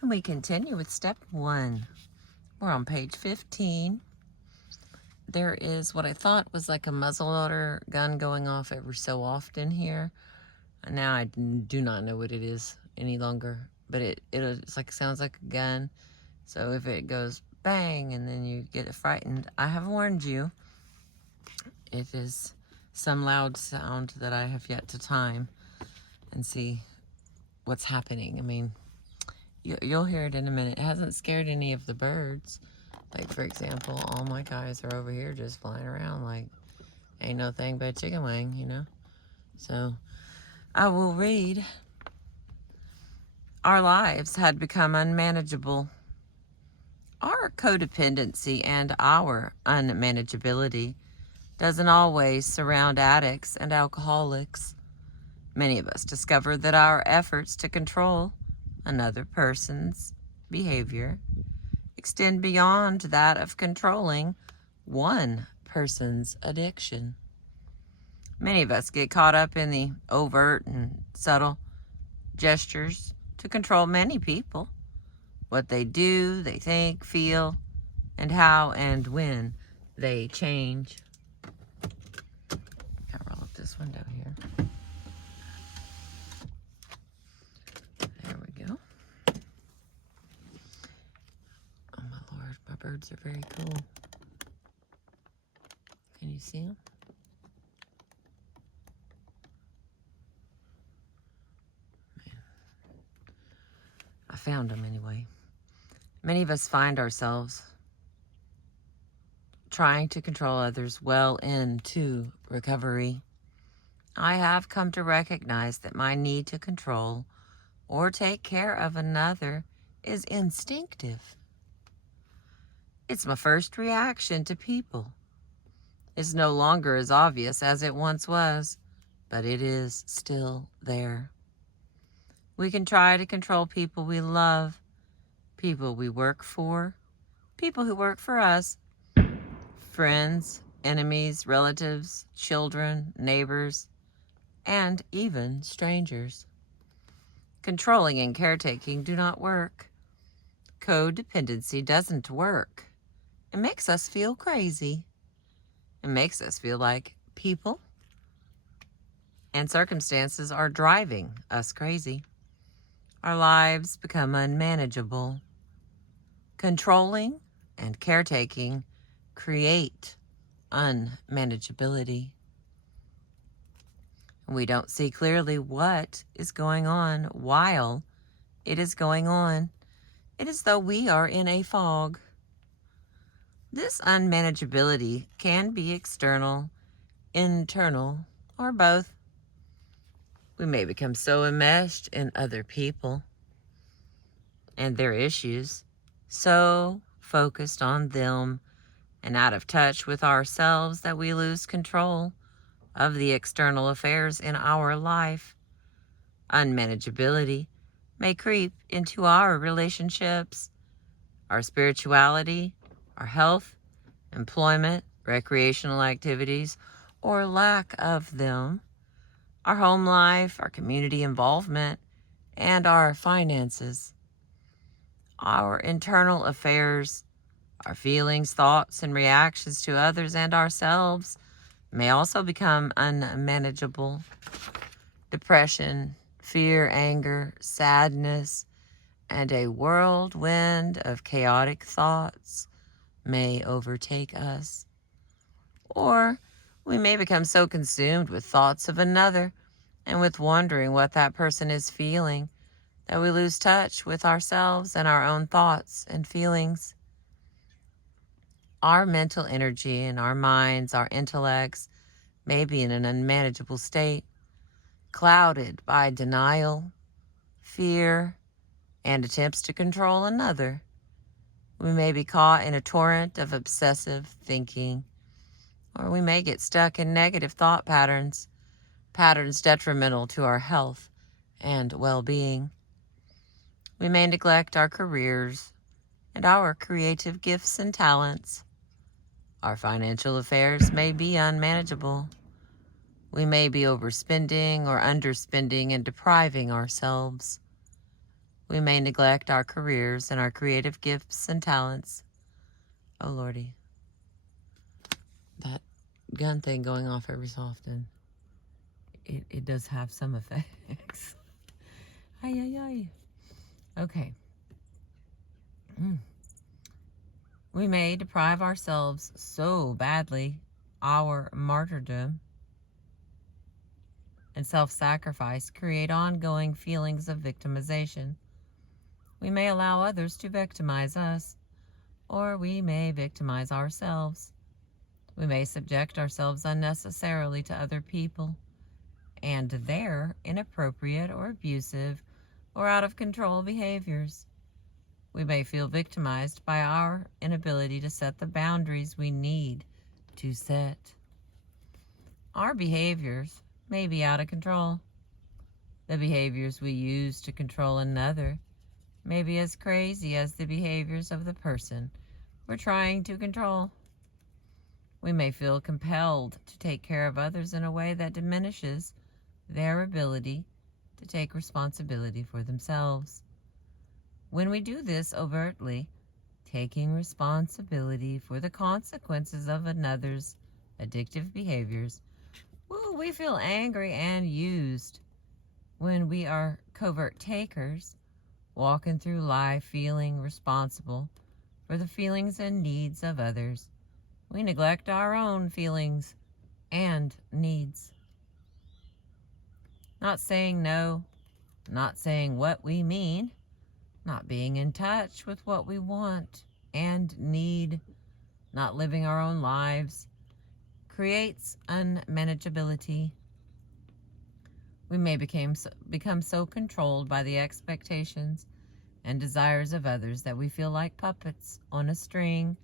And we continue with step 1. We're on page 15. There is what I thought was like a muzzleloader gun going off every so often here. Now I do not know what it is any longer, but it's like, sounds like a gun. So if it goes bang and then you get frightened, I have warned you. It is some loud sound that I have yet to time and see what's happening. I mean, you'll hear it in a minute. It hasn't scared any of the birds. Like, for example, all my guys are over here just flying around like ain't no thing but a chicken wing, you know? So I will read. Our lives had become unmanageable. Our codependency and our unmanageability doesn't always surround addicts and alcoholics. Many of us discover that our efforts to control another person's behavior extend beyond that of controlling one person's addiction. Many of us get caught up in the overt and subtle gestures to control many people, what they do, they think, feel, and how and when they change. I'll roll up this window here. There we go. Oh my Lord, my birds are very cool. Can you see them? Man. I found them anyway. Many of us find ourselves trying to control others well into recovery. I have come to recognize that my need to control or take care of another is instinctive. It's my first reaction to people. It's no longer as obvious as it once was, but it is still there. We can try to control people we love, people we work for, people who work for us, friends, enemies, relatives, children, neighbors, and even strangers. Controlling and caretaking do not work. Codependency doesn't work. It makes us feel crazy. It makes us feel like people and circumstances are driving us crazy. Our lives become unmanageable. Controlling and caretaking create unmanageability. We don't see clearly what is going on while it is going on. It is though we are in a fog. This unmanageability can be external, internal, or both. We may become so enmeshed in other people and their issues, so focused on them and out of touch with ourselves that we lose control of the external affairs in our life. Unmanageability may creep into our relationships, our spirituality, our health, employment, recreational activities, or lack of them, our home life, our community involvement, and our finances. Our internal affairs, our feelings, thoughts, and reactions to others and ourselves may also become unmanageable. Depression, fear, anger, sadness, and a whirlwind of chaotic thoughts may overtake us. Or we may become so consumed with thoughts of another and with wondering what that person is feeling that we lose touch with ourselves and our own thoughts and feelings. Our mental energy and our minds, our intellects, may be in an unmanageable state, clouded by denial, fear, and attempts to control another. We may be caught in a torrent of obsessive thinking, or we may get stuck in negative thought patterns detrimental to our health and well-being. We may neglect our careers and our creative gifts and talents. Our financial affairs may be unmanageable. We may be overspending or underspending and depriving ourselves. We may neglect our careers and our creative gifts and talents. Oh, Lordy. That gun thing going off every so often. It does have some effects. Ay, ay, ay. Okay. We may deprive ourselves so badly, our martyrdom and self-sacrifice create ongoing feelings of victimization. We may allow others to victimize us, or we may victimize ourselves. We may subject ourselves unnecessarily to other people and their inappropriate or abusive or out of control behaviors. We may feel victimized by our inability to set the boundaries we need to set. Our behaviors may be out of control. The behaviors we use to control another may be as crazy as the behaviors of the person we're trying to control. We may feel compelled to take care of others in a way that diminishes their ability to take responsibility for themselves. When we do this overtly, taking responsibility for the consequences of another's addictive behaviors, we feel angry and used. When we are covert takers, walking through life feeling responsible for the feelings and needs of others, we neglect our own feelings and needs. Not saying no, not saying what we mean, not being in touch with what we want and need, not living our own lives, creates unmanageability. We may become so controlled by the expectations and desires of others that we feel like puppets on a string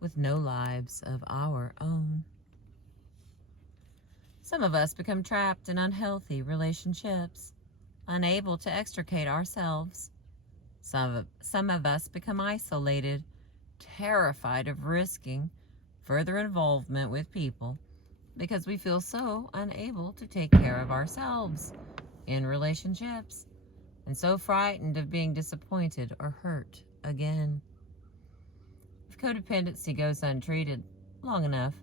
with no lives of our own. Some of us become trapped in unhealthy relationships, unable to extricate ourselves. Some of us become isolated, terrified of risking further involvement with people because we feel so unable to take care of ourselves in relationships and so frightened of being disappointed or hurt again. If codependency goes untreated long enough,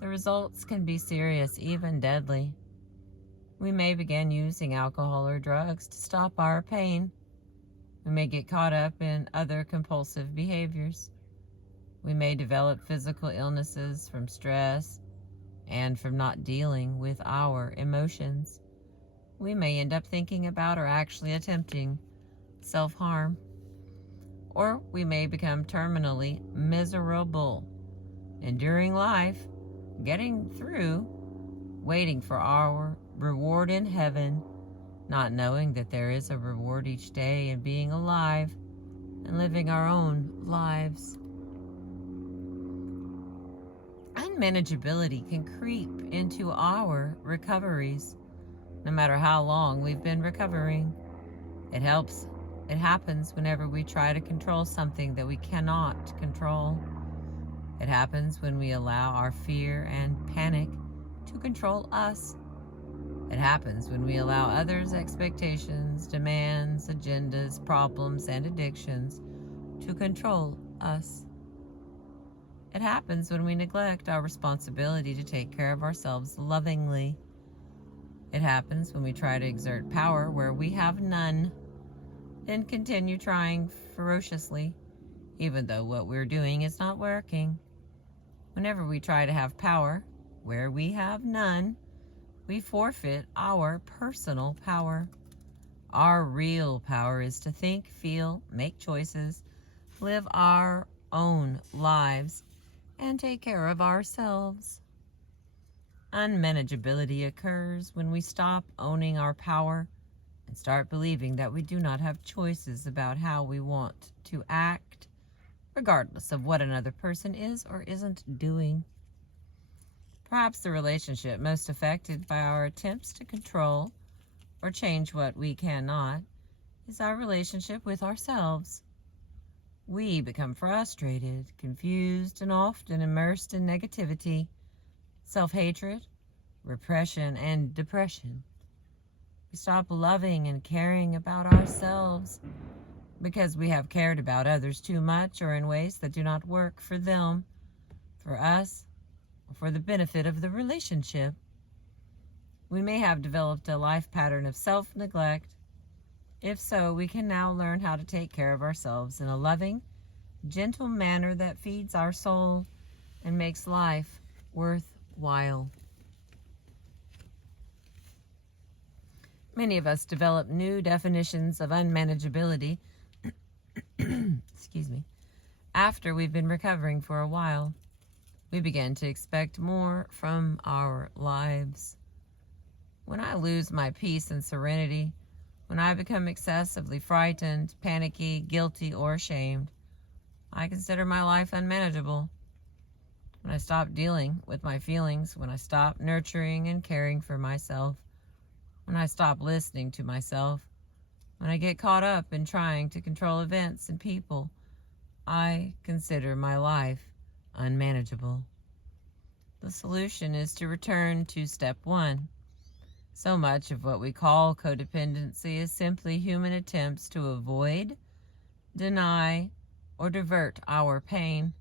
the results can be serious, even deadly. We may begin using alcohol or drugs to stop our pain. We may get caught up in other compulsive behaviors. We may develop physical illnesses from stress and from not dealing with our emotions. We may end up thinking about or actually attempting self-harm. Or we may become terminally miserable, enduring life, getting through, waiting for our reward in heaven, not knowing that there is a reward each day in being alive and living our own lives. Unmanageability can creep into our recoveries, no matter how long we've been recovering. It happens whenever we try to control something that we cannot control. It happens when we allow our fear and panic to control us. It happens when we allow others' expectations, demands, agendas, problems, and addictions to control us. It happens when we neglect our responsibility to take care of ourselves lovingly. It happens when we try to exert power where we have none, then continue trying ferociously, even though what we're doing is not working. Whenever we try to have power where we have none, we forfeit our personal power. Our real power is to think, feel, make choices, live our own lives, and take care of ourselves. Unmanageability occurs when we stop owning our power and start believing that we do not have choices about how we want to act, regardless of what another person is or isn't doing. Perhaps the relationship most affected by our attempts to control or change what we cannot is our relationship with ourselves. We become frustrated, confused, and often immersed in negativity, self-hatred, repression, and depression. We stop loving and caring about ourselves because we have cared about others too much or in ways that do not work for them, for us, or for the benefit of the relationship. We may have developed a life pattern of self-neglect. If so, we can now learn how to take care of ourselves in a loving, gentle manner that feeds our soul and makes life worthwhile. Many of us develop new definitions of unmanageability excuse me, after we've been recovering for a while. We begin to expect more from our lives. When I lose my peace and serenity, when I become excessively frightened, panicky, guilty, or ashamed, I consider my life unmanageable. When I stop dealing with my feelings, when I stop nurturing and caring for myself, when I stop listening to myself, when I get caught up in trying to control events and people, I consider my life unmanageable. The solution is to return to step one. So much of what we call codependency is simply human attempts to avoid, deny, or divert our pain.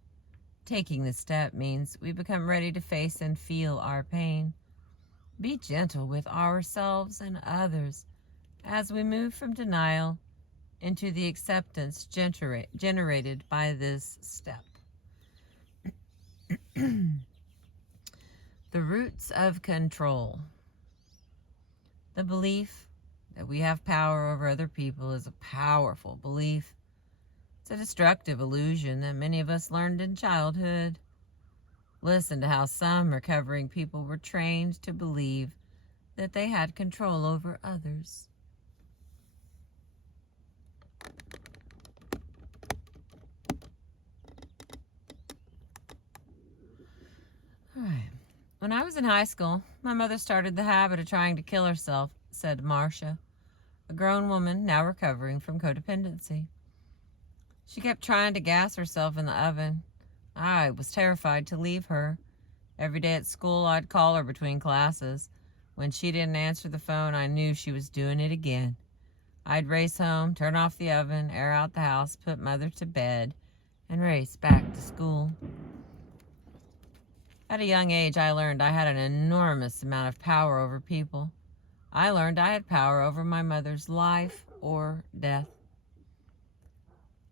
Taking this step means we become ready to face and feel our pain. Be gentle with ourselves and others as we move from denial into the acceptance generated by this step. The roots of control. The belief that we have power over other people is a powerful belief. It's a destructive illusion that many of us learned in childhood. Listen to how some recovering people were trained to believe that they had control over others. All right. When I was in high school, my mother started the habit of trying to kill herself, said Marcia, a grown woman now recovering from codependency. She kept trying to gas herself in the oven. I was terrified to leave her. Every day at school, I'd call her between classes. When she didn't answer the phone, I knew she was doing it again. I'd race home, turn off the oven, air out the house, put Mother to bed, and race back to school. At a young age, I learned I had an enormous amount of power over people. I learned I had power over my mother's life or death.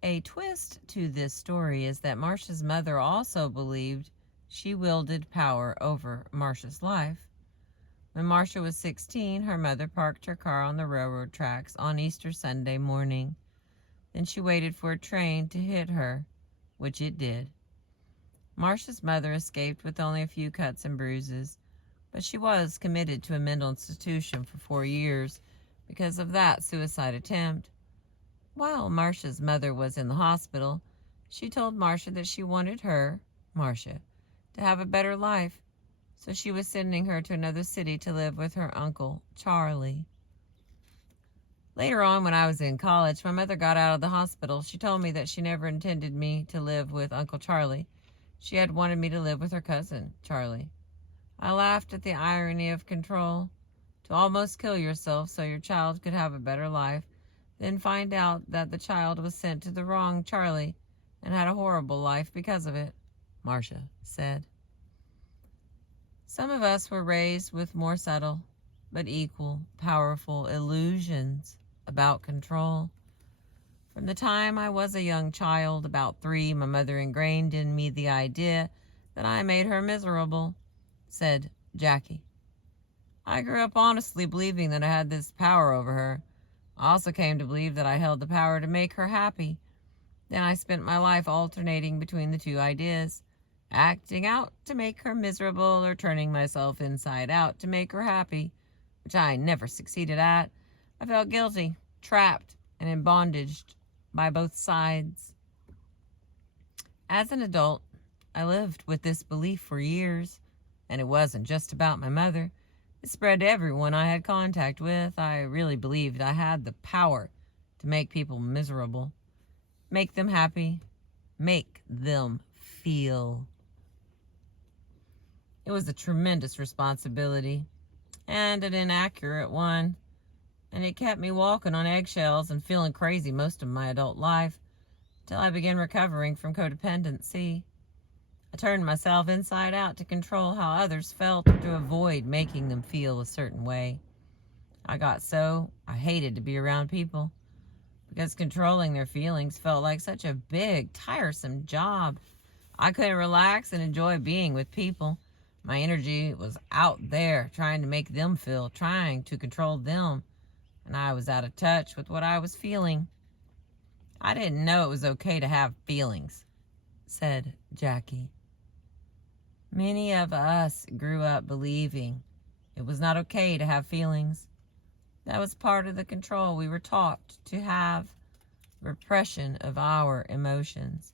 A twist to this story is that Marcia's mother also believed she wielded power over Marcia's life. When Marcia was 16, her mother parked her car on the railroad tracks on Easter Sunday morning. Then she waited for a train to hit her, which it did. Marcia's mother escaped with only a few cuts and bruises, but she was committed to a mental institution for 4 years because of that suicide attempt. While Marcia's mother was in the hospital, she told Marcia that she wanted her, Marcia, to have a better life, so she was sending her to another city to live with her uncle, Charlie. Later on, when I was in college, my mother got out of the hospital. She told me that she never intended me to live with Uncle Charlie. She had wanted me to live with her cousin, Charlie. I laughed at the irony of control. To almost kill yourself so your child could have a better life, then find out that the child was sent to the wrong Charlie and had a horrible life because of it, Marcia said. Some of us were raised with more subtle but equal, powerful illusions about control. From the time I was a young child, about 3, my mother ingrained in me the idea that I made her miserable, said Jackie. I grew up honestly believing that I had this power over her. I also came to believe that I held the power to make her happy. Then I spent my life alternating between the two ideas, acting out to make her miserable or turning myself inside out to make her happy, which I never succeeded at. I felt guilty, trapped, and in bondage by both sides. As an adult, I lived with this belief for years, and it wasn't just about my mother. It spread to everyone I had contact with. I really believed I had the power to make people miserable, make them happy, make them feel. It was a tremendous responsibility, and an inaccurate one. and it kept me walking on eggshells and feeling crazy most of my adult life till I began recovering from codependency. I turned myself inside out to control how others felt or to avoid making them feel a certain way. I hated to be around people because controlling their feelings felt like such a big, tiresome job. I couldn't relax and enjoy being with people. My energy was out there trying to make them feel, trying to control them, and I was out of touch with what I was feeling. I didn't know it was okay to have feelings, said Jackie. Many of us grew up believing it was not okay to have feelings. That was part of the control we were taught to have, repression of our emotions.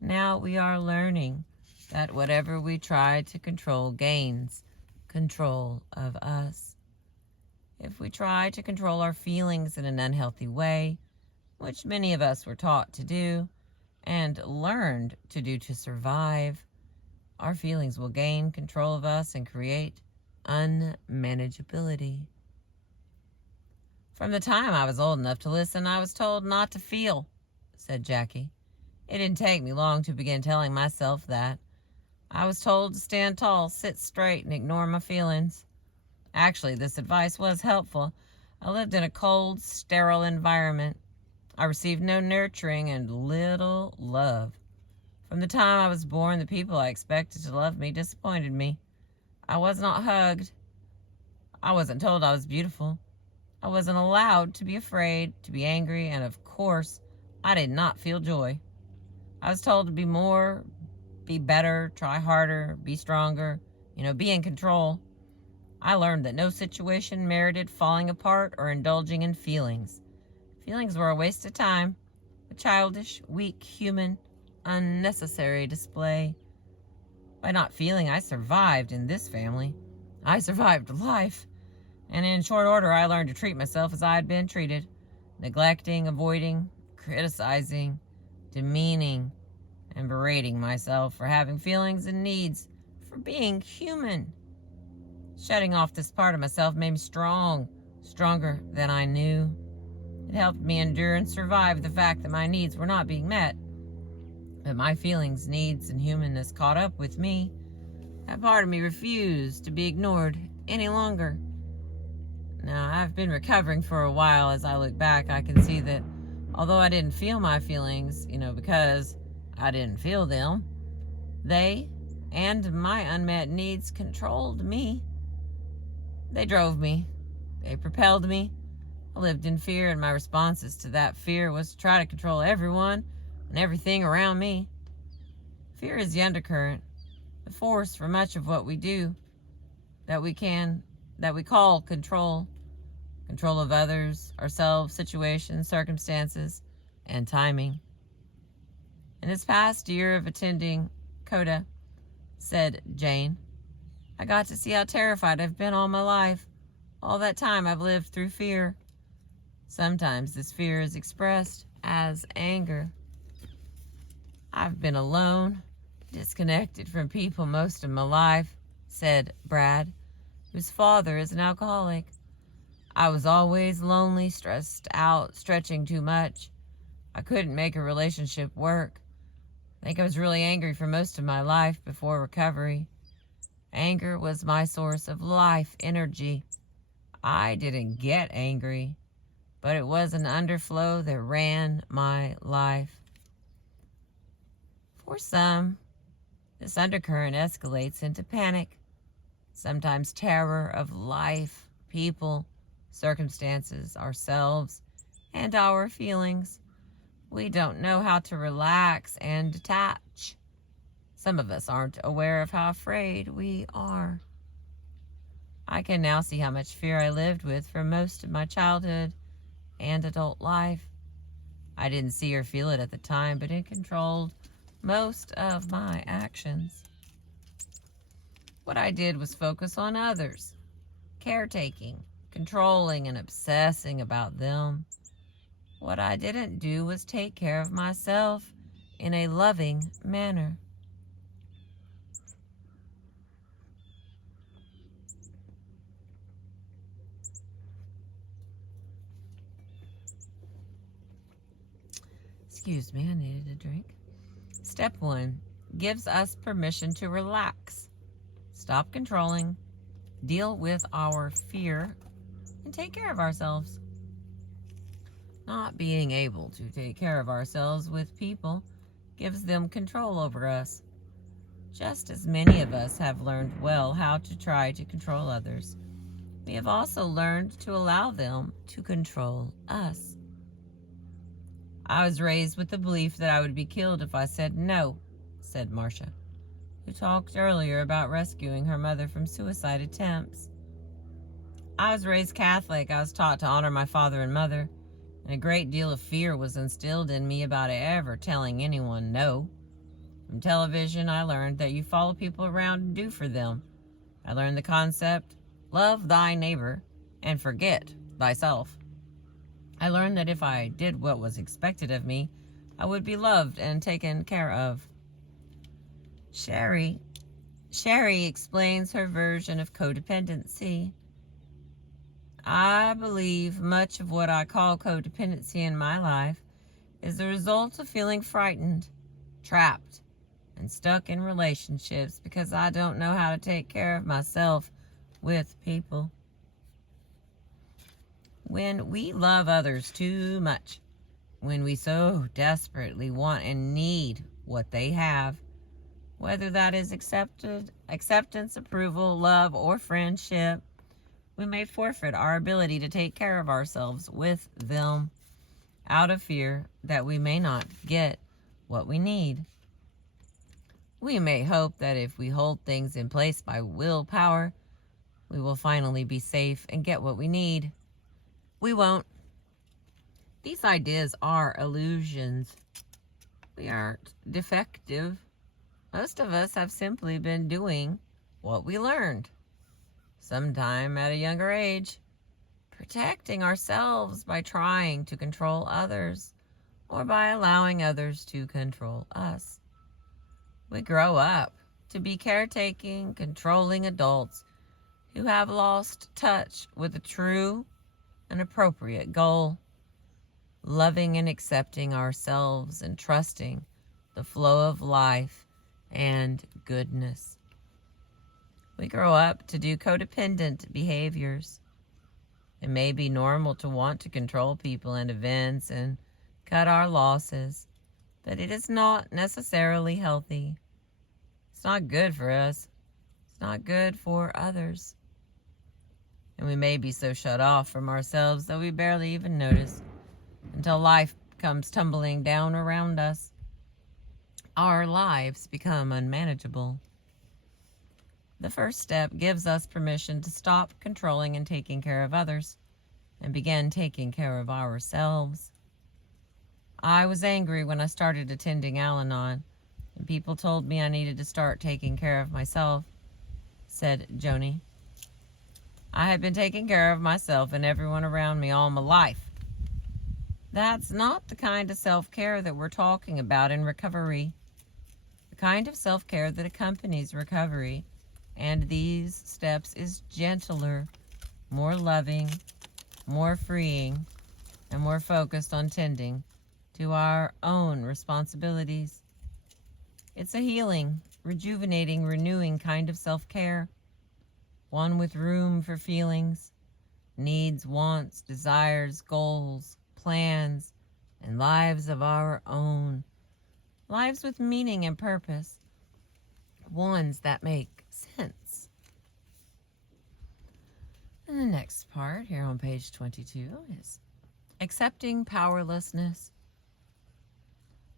Now we are learning that whatever we try to control gains control of us. If we try to control our feelings in an unhealthy way, which many of us were taught to do and learned to do to survive, our feelings will gain control of us and create unmanageability. From the time I was old enough to listen, I was told not to feel, said Jackie. It didn't take me long to begin telling myself that. I was told to stand tall, sit straight, and ignore my feelings. Actually, this advice was helpful. I lived in a cold, sterile environment. I received no nurturing and little love. From the time I was born, the people I expected to love me disappointed me. I was not hugged. I wasn't told I was beautiful. I wasn't allowed to be afraid, to be angry, and of course, I did not feel joy. I was told to be more, be better, try harder, be stronger, be in control. I learned that no situation merited falling apart or indulging in feelings. Feelings were a waste of time, a childish, weak, human, unnecessary display. By not feeling, I survived in this family. I survived life. And in short order, I learned to treat myself as I had been treated, neglecting, avoiding, criticizing, demeaning, and berating myself for having feelings and needs, for being human. Shutting off this part of myself made me stronger than I knew. It helped me endure and survive the fact that my needs were not being met. But my feelings, needs, and humanness caught up with me. That part of me refused to be ignored any longer. Now, I've been recovering for a while. As I look back, I can see that although I didn't feel my feelings, because I didn't feel them, they and my unmet needs controlled me. They drove me. They propelled me. I lived in fear, and my responses to that fear was to try to control everyone and everything around me. Fear is the undercurrent, the force for much of what we do, that we call control. Control of others, ourselves, situations, circumstances, and timing. In this past year of attending CODA, said Jane, I got to see how terrified I've been all my life. All that time I've lived through fear. Sometimes this fear is expressed as anger. I've been alone, disconnected from people most of my life, said Brad, whose father is an alcoholic. I was always lonely, stressed out, stretching too much. I couldn't make a relationship work. I think I was really angry for most of my life before recovery. Anger was my source of life energy. I didn't get angry, but it was an underflow that ran my life. For some, this undercurrent escalates into panic, sometimes terror of life, people, circumstances, ourselves, and our feelings. We don't know how to relax and detach. Some of us aren't aware of how afraid we are. I can now see how much fear I lived with for most of my childhood and adult life. I didn't see or feel it at the time, but it controlled most of my actions. What I did was focus on others, caretaking, controlling, and obsessing about them. What I didn't do was take care of myself in a loving manner. Excuse me, I needed a drink. Step 1 gives us permission to relax, stop controlling, deal with our fear, and take care of ourselves. Not being able to take care of ourselves with people gives them control over us. Just as many of us have learned well how to try to control others, we have also learned to allow them to control us. I was raised with the belief that I would be killed if I said no, said Marcia, who talked earlier about rescuing her mother from suicide attempts. I was raised Catholic. I was taught to honor my father and mother, and a great deal of fear was instilled in me about ever telling anyone no. From television, I learned that you follow people around and do for them. I learned the concept, love thy neighbor and forget thyself. I learned that if I did what was expected of me, I would be loved and taken care of. Sherry explains her version of codependency. I believe much of what I call codependency in my life is the result of feeling frightened, trapped, and stuck in relationships because I don't know how to take care of myself with people. When we love others too much, when we so desperately want and need what they have, whether that is acceptance, approval, love, or friendship, we may forfeit our ability to take care of ourselves with them out of fear that we may not get what we need. We may hope that if we hold things in place by willpower, we will finally be safe and get what we need. We won't. These ideas are illusions. We aren't defective. Most of us have simply been doing what we learned, sometime at a younger age, protecting ourselves by trying to control others or by allowing others to control us. We grow up to be caretaking, controlling adults who have lost touch with a true and appropriate goal, loving and accepting ourselves and trusting the flow of life and goodness. We grow up to do codependent behaviors. It may be normal to want to control people and events and cut our losses, but it is not necessarily healthy. It's not good for us. It's not good for others. And we may be so shut off from ourselves that we barely even notice until life comes tumbling down around us. Our lives become unmanageable. The first step gives us permission to stop controlling and taking care of others and begin taking care of ourselves. I was angry when I started attending Al-Anon, and people told me I needed to start taking care of myself, said Joni. I had been taking care of myself and everyone around me all my life. That's not the kind of self-care that we're talking about in recovery. The kind of self-care that accompanies recovery and these steps is gentler, more loving, more freeing, and more focused on tending to our own responsibilities. It's a healing, rejuvenating, renewing kind of self-care, one with room for feelings, needs, wants, desires, goals, plans, and lives of our own. Lives with meaning and purpose, ones that make sense. And the next part here on page 22 is accepting powerlessness.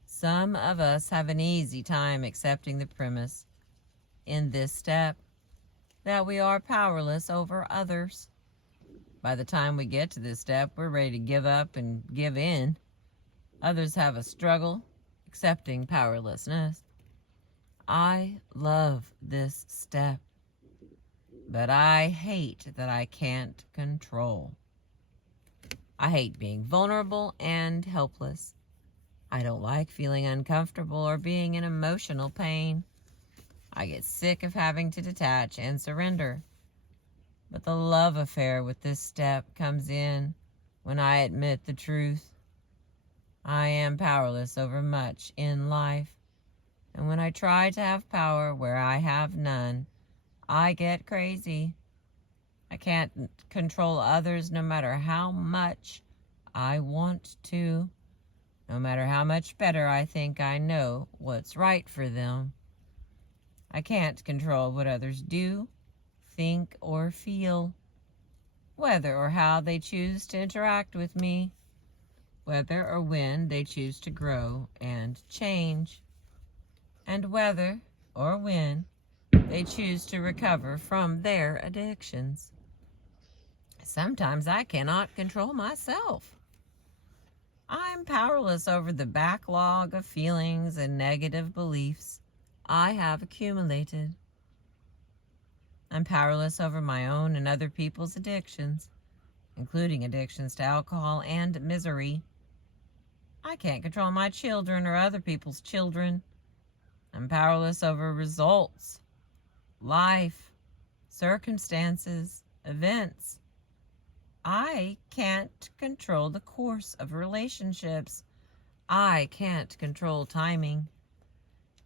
Some of us have an easy time accepting the premise in this step that we are powerless over others. By the time we get to this step, we're ready to give up and give in. Others have a struggle accepting powerlessness. I love this step, but I hate that I can't control. I hate being vulnerable and helpless. I don't like feeling uncomfortable or being in emotional pain. I get sick of having to detach and surrender. But the love affair with this step comes in when I admit the truth. I am powerless over much in life, and when I try to have power where I have none, I get crazy. I can't control others no matter how much I want to, no matter how much better I think I know what's right for them. I can't control what others do, think, or feel, whether or how they choose to interact with me, whether or when they choose to grow and change, and whether or when they choose to recover from their addictions. Sometimes I cannot control myself. I'm powerless over the backlog of feelings and negative beliefs I have accumulated. I'm powerless over my own and other people's addictions, including addictions to alcohol and misery. I can't control my children or other people's children. I'm powerless over results, life, circumstances, events. I can't control the course of relationships. I can't control timing.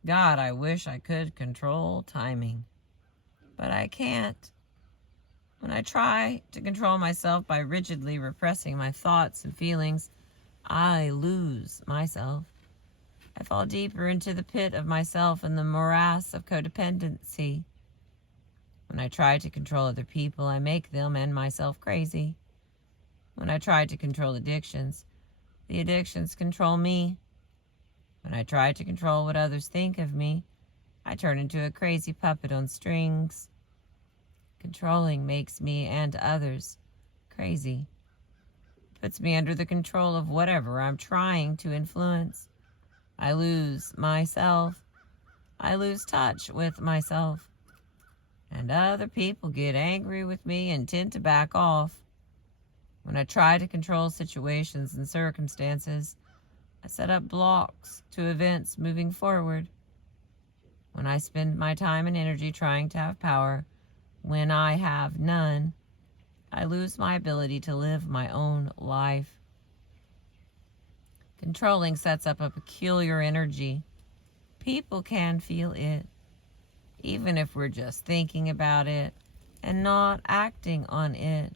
God, I wish I could control timing, but I can't. When I try to control myself by rigidly repressing my thoughts and feelings, I lose myself. I fall deeper into the pit of myself and the morass of codependency. When I try to control other people, I make them and myself crazy. When I try to control addictions, the addictions control me. When I try to control what others think of me, I turn into a crazy puppet on strings. Controlling makes me and others crazy. Puts me under the control of whatever I'm trying to influence. I lose myself. I lose touch with myself. And other people get angry with me and tend to back off. When I try to control situations and circumstances, I set up blocks to events moving forward. When I spend my time and energy trying to have power when I have none, I lose my ability to live my own life. Controlling sets up a peculiar energy. People can feel it, even if we're just thinking about it and not acting on it.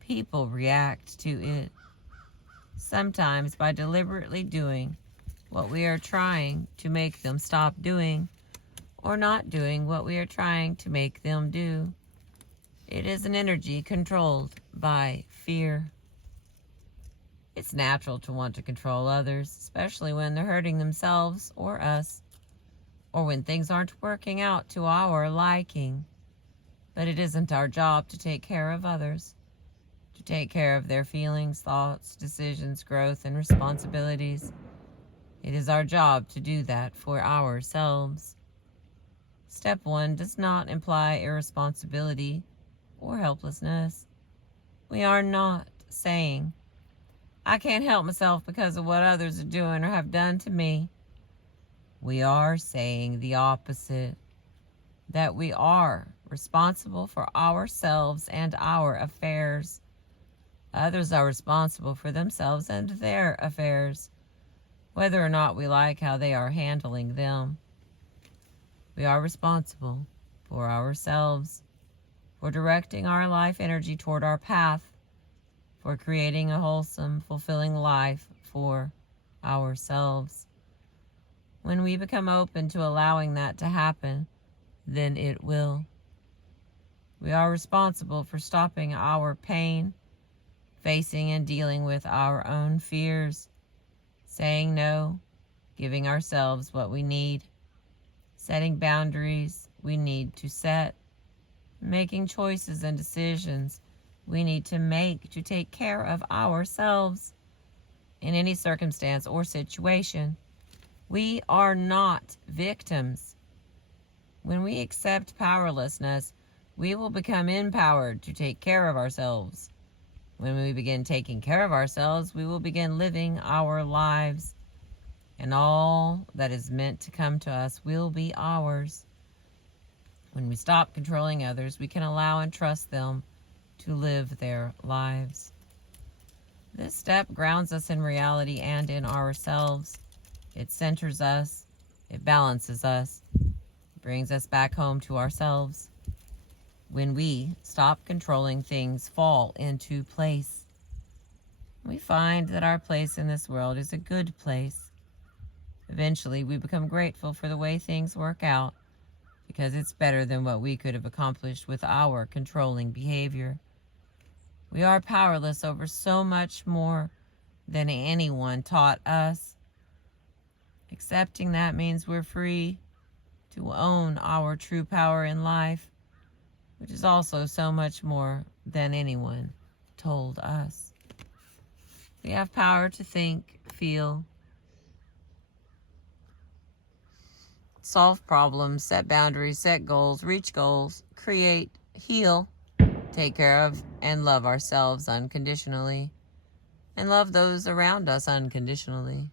People react to it, sometimes by deliberately doing what we are trying to make them stop doing, or not doing what we are trying to make them do. It is an energy controlled by fear. It's natural to want to control others, especially when they're hurting themselves or us, or when things aren't working out to our liking. But it isn't our job to take care of others, to take care of their feelings, thoughts, decisions, growth, and responsibilities. It is our job to do that for ourselves. Step 1 does not imply irresponsibility or helplessness. We are not saying, I can't help myself because of what others are doing or have done to me. We are saying the opposite, that we are responsible for ourselves and our affairs. Others are responsible for themselves and their affairs, whether or not we like how they are handling them. We are responsible for ourselves, for directing our life energy toward our path, for creating a wholesome, fulfilling life for ourselves. When we become open to allowing that to happen, then it will. We are responsible for stopping our pain, facing and dealing with our own fears, saying no, giving ourselves what we need, setting boundaries we need to set, making choices and decisions we need to make to take care of ourselves in any circumstance or situation. We are not victims. When we accept powerlessness, we will become empowered to take care of ourselves. When we begin taking care of ourselves, we will begin living our lives, and all that is meant to come to us will be ours. When we stop controlling others, we can allow and trust them to live their lives. This step grounds us in reality and in ourselves. It centers us. It balances us. It brings us back home to ourselves. When we stop controlling, things fall into place. We find that our place in this world is a good place. Eventually, we become grateful for the way things work out because it's better than what we could have accomplished with our controlling behavior. We are powerless over so much more than anyone taught us. Accepting that means we're free to own our true power in life, which is also so much more than anyone told us. We have power to think, feel, solve problems, set boundaries, set goals, reach goals, create, heal, take care of, and love ourselves unconditionally, and love those around us unconditionally.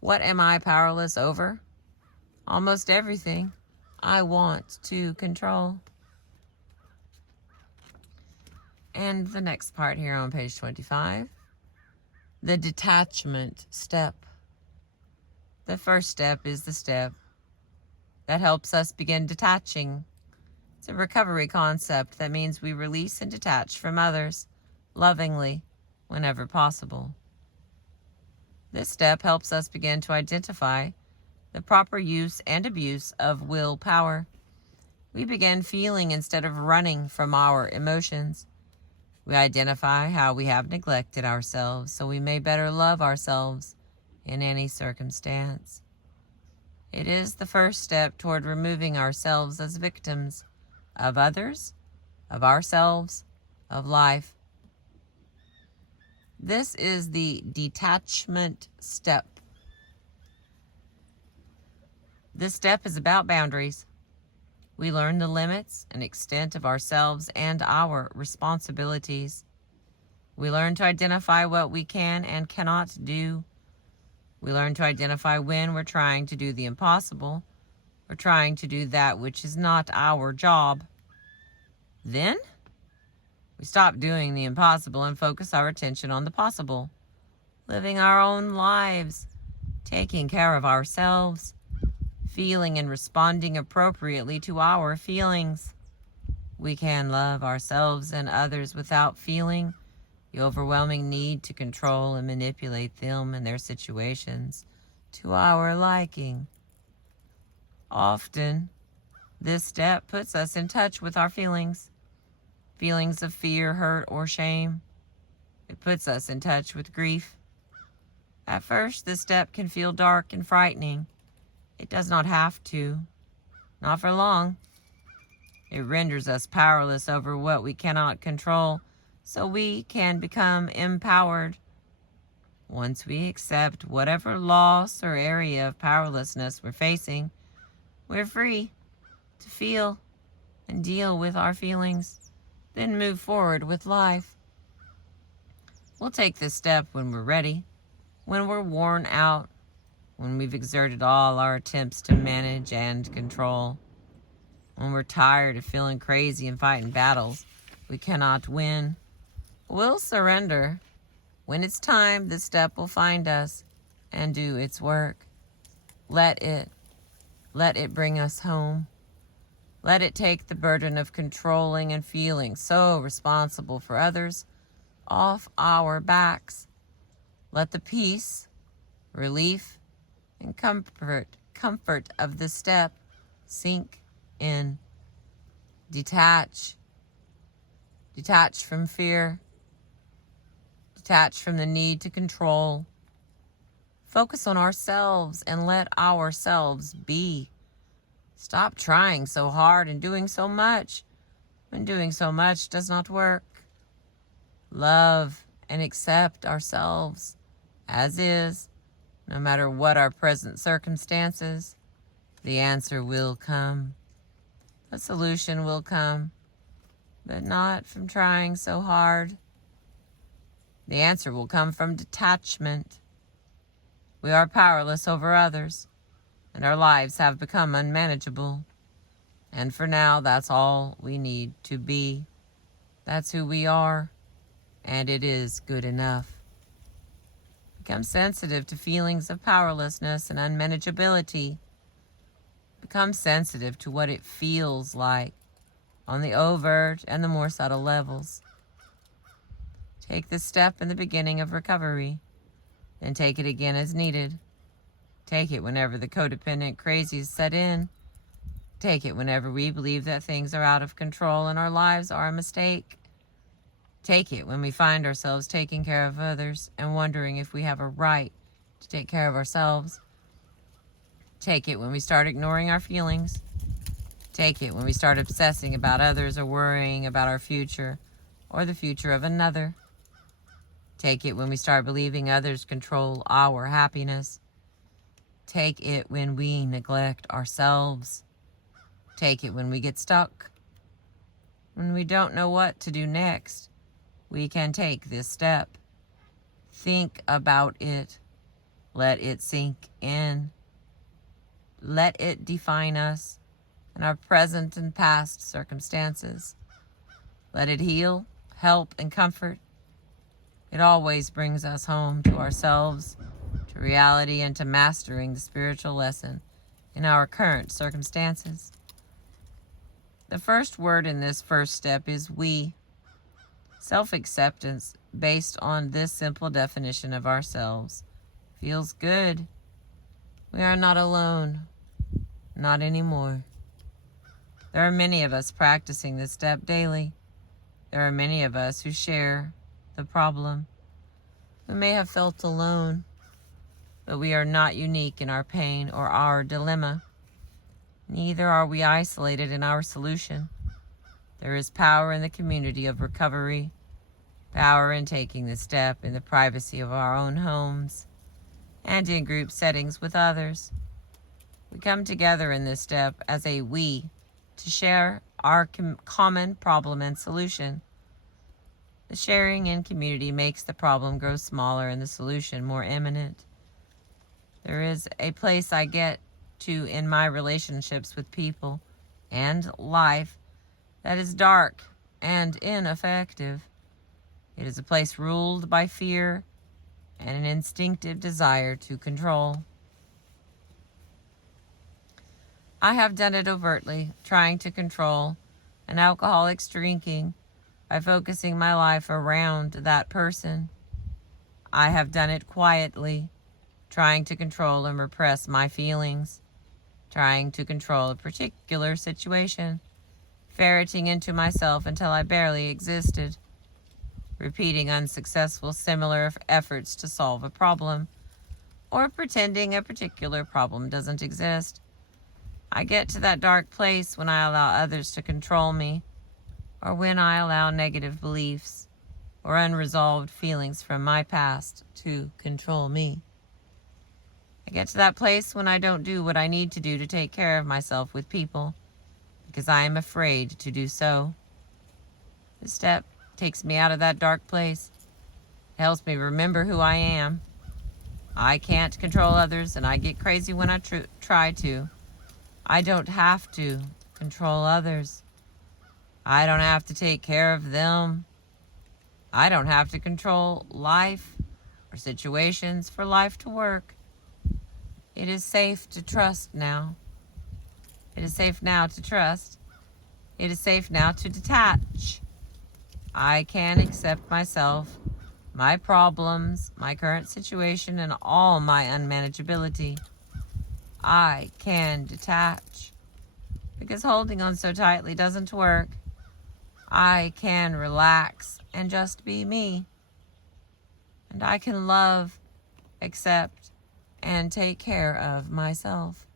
What am I powerless over? Almost everything I want to control. And the next part here on page 25, the detachment step. The first step is the step that helps us begin detaching. It's a recovery concept that means we release and detach from others lovingly whenever possible. This step helps us begin to identify the proper use and abuse of willpower. We begin feeling instead of running from our emotions. We identify how we have neglected ourselves so we may better love ourselves in any circumstance. It is the first step toward removing ourselves as victims of others, of ourselves, of life. This is the detachment step. This step is about boundaries. We learn the limits and extent of ourselves and our responsibilities. We learn to identify what we can and cannot do. We learn to identify when we're trying to do the impossible or trying to do that which is not our job. Then, we stop doing the impossible and focus our attention on the possible, living our own lives, taking care of ourselves, feeling and responding appropriately to our feelings. We can love ourselves and others without feeling the overwhelming need to control and manipulate them and their situations to our liking. Often, this step puts us in touch with our feelings of fear, hurt, or shame. It puts us in touch with grief. At first, this step can feel dark and frightening. It does not have to. Not for long. It renders us powerless over what we cannot control, so we can become empowered. Once we accept whatever loss or area of powerlessness we're facing, we're free to feel and deal with our feelings, then move forward with life. We'll take this step when we're ready, when we're worn out, when we've exerted all our attempts to manage and control, when we're tired of feeling crazy and fighting battles we cannot win. We'll surrender. When it's time, this step will find us and do its work. Let it bring us home. Let it take the burden of controlling and feeling so responsible for others off our backs. Let the peace, relief, and comfort of this step sink in. Detach from fear, detach from the need to control. Focus on ourselves and let ourselves be. Stop trying so hard and doing so much when doing so much does not work. Love and accept ourselves as is. No matter what our present circumstances, the answer will come. A solution will come, but not from trying so hard. The answer will come from detachment. We are powerless over others, and our lives have become unmanageable. And for now, that's all we need to be. That's who we are, and it is good enough. Become sensitive to feelings of powerlessness and unmanageability. Become sensitive to what it feels like on the overt and the more subtle levels. Take this step in the beginning of recovery, then take it again as needed. Take it whenever the codependent crazies set in. Take it whenever we believe that things are out of control and our lives are a mistake. Take it when we find ourselves taking care of others and wondering if we have a right to take care of ourselves. Take it when we start ignoring our feelings. Take it when we start obsessing about others or worrying about our future or the future of another. Take it when we start believing others control our happiness. Take it when we neglect ourselves. Take it when we get stuck. When we don't know what to do next, we can take this step. Think about it. Let it sink in. Let it define us and our present and past circumstances. Let it heal, help, and comfort. It always brings us home to ourselves, to reality, and to mastering the spiritual lesson in our current circumstances. The first word in this first step is we. Self-acceptance, based on this simple definition of ourselves, feels good. We are not alone. Not anymore. There are many of us practicing this step daily. There are many of us who share the problem. We may have felt alone, but we are not unique in our pain or our dilemma. Neither are we isolated in our solution. There is power in the community of recovery, power in taking the step in the privacy of our own homes, and in group settings with others. We come together in this step as a we to share our common problem and solution. The sharing in community makes the problem grow smaller and the solution more imminent. There is a place I get to in my relationships with people and life that is dark and ineffective. It is a place ruled by fear and an instinctive desire to control. I have done it overtly, trying to control an alcoholic's drinking by focusing my life around that person. I have done it quietly, trying to control and repress my feelings, trying to control a particular situation, ferreting into myself until I barely existed, repeating unsuccessful similar efforts to solve a problem, or pretending a particular problem doesn't exist. I get to that dark place when I allow others to control me, or when I allow negative beliefs or unresolved feelings from my past to control me. I get to that place when I don't do what I need to do to take care of myself with people, because I am afraid to do so. This step takes me out of that dark place. It helps me remember who I am. I can't control others, and I get crazy when I try to. I don't have to control others. I don't have to take care of them. I don't have to control life or situations for life to work. It is safe to trust now. It is safe now to trust. It is safe now to detach. I can accept myself, my problems, my current situation, and all my unmanageability. I can detach, because holding on so tightly doesn't work. I can relax and just be me. And I can love, accept, and take care of myself.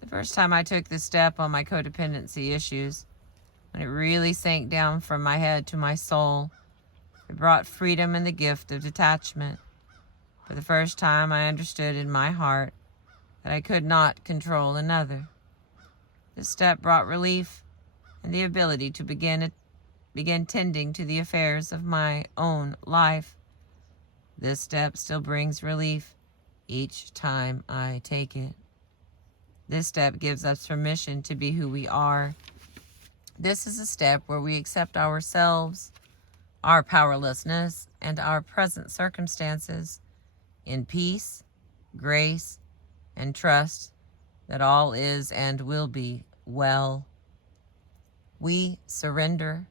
The first time I took this step on my codependency issues, when it really sank down from my head to my soul, it brought freedom and the gift of detachment. For the first time, I understood in my heart that I could not control another. This step brought relief and the ability to begin tending to the affairs of my own life. This step still brings relief each time I take it. This step gives us permission to be who we are. This is a step where we accept ourselves, our powerlessness, and our present circumstances in peace, grace, and trust that all is and will be well. We surrender.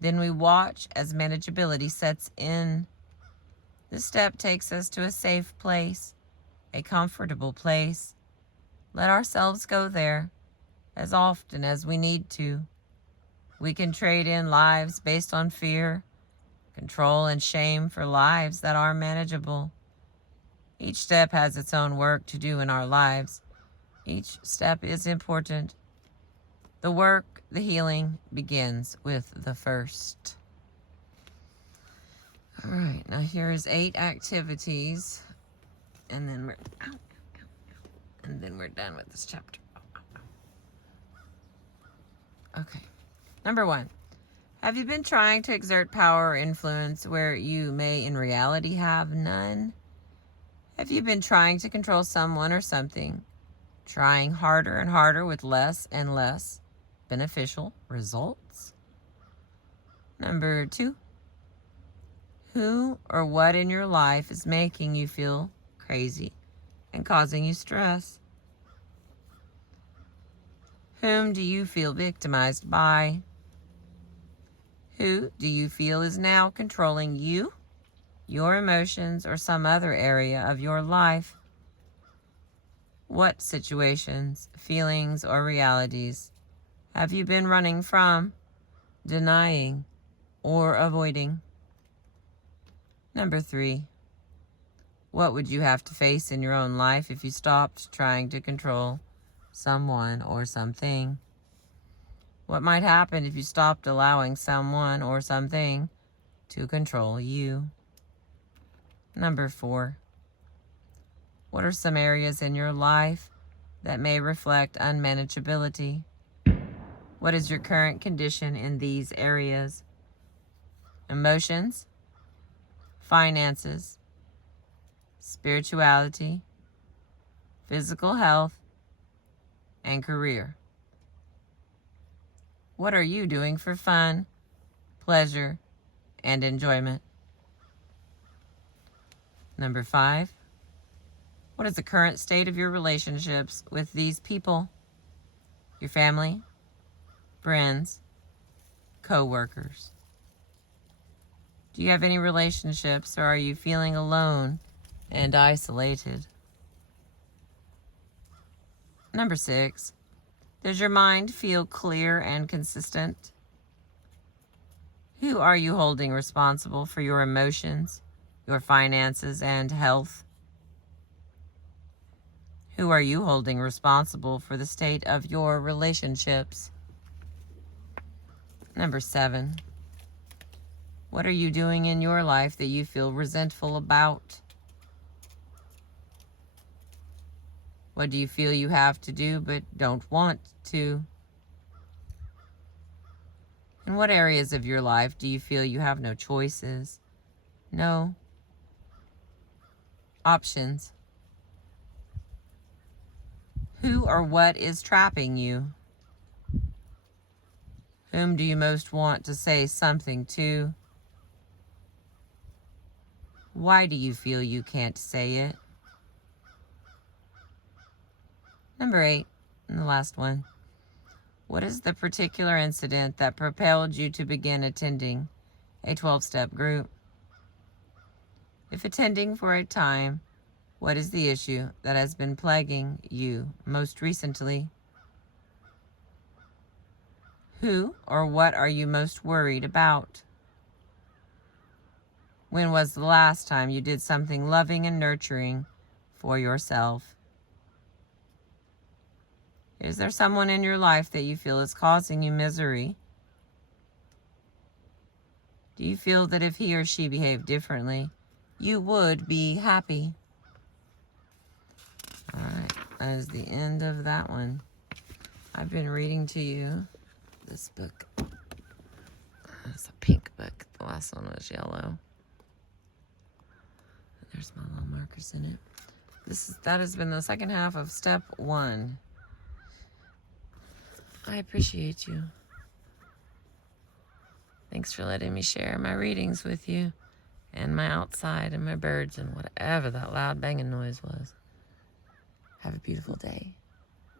Then we watch as manageability sets in. This step takes us to a safe place, a comfortable place. Let ourselves go there as often as we need to. We can trade in lives based on fear, control, and shame for lives that are manageable. Each step has its own work to do in our lives. Each step is important. The work, the healing, begins with the first. All right, now here's 8 activities, and then we're done with this chapter. Okay. Number 1. Have you been trying to exert power or influence where you may in reality have none? Have you been trying to control someone or something, trying harder and harder with less and less beneficial results? Number 2. Who or what in your life is making you feel crazy and causing you stress? Whom do you feel victimized by? Who do you feel is now controlling you, your emotions, or some other area of your life? What situations, feelings, or realities have you been running from, denying, or avoiding? Number 3. What would you have to face in your own life if you stopped trying to control someone or something? What might happen if you stopped allowing someone or something to control you? Number 4. What are some areas in your life that may reflect unmanageability? What is your current condition in these areas? Emotions, finances, spirituality, physical health, and career. What are you doing for fun, pleasure, and enjoyment? Number 5. What is the current state of your relationships with these people? Your family, friends, co-workers. Do you have any relationships, or are you feeling alone and isolated? Number 6. Does your mind feel clear and consistent? Who are you holding responsible for your emotions, your finances, and health? Who are you holding responsible for the state of your relationships? Number 7. What are you doing in your life that you feel resentful about? What do you feel you have to do but don't want to? In what areas of your life do you feel you have no choices, no options? Who or what is trapping you? Whom do you most want to say something to? Why do you feel you can't say it? Number 8, and the last one. What is the particular incident that propelled you to begin attending a 12-step group? If attending for a time, what is the issue that has been plaguing you most recently? Who or what are you most worried about? When was the last time you did something loving and nurturing for yourself? Is there someone in your life that you feel is causing you misery? Do you feel that if he or she behaved differently, you would be happy? All right, that is the end of that one. I've been reading to you this book. It's a pink book. The last one was yellow. There's my little markers in it. That has been the second half of step 1. I appreciate you. Thanks for letting me share my readings with you and my outside and my birds and whatever that loud banging noise was. Have a beautiful day.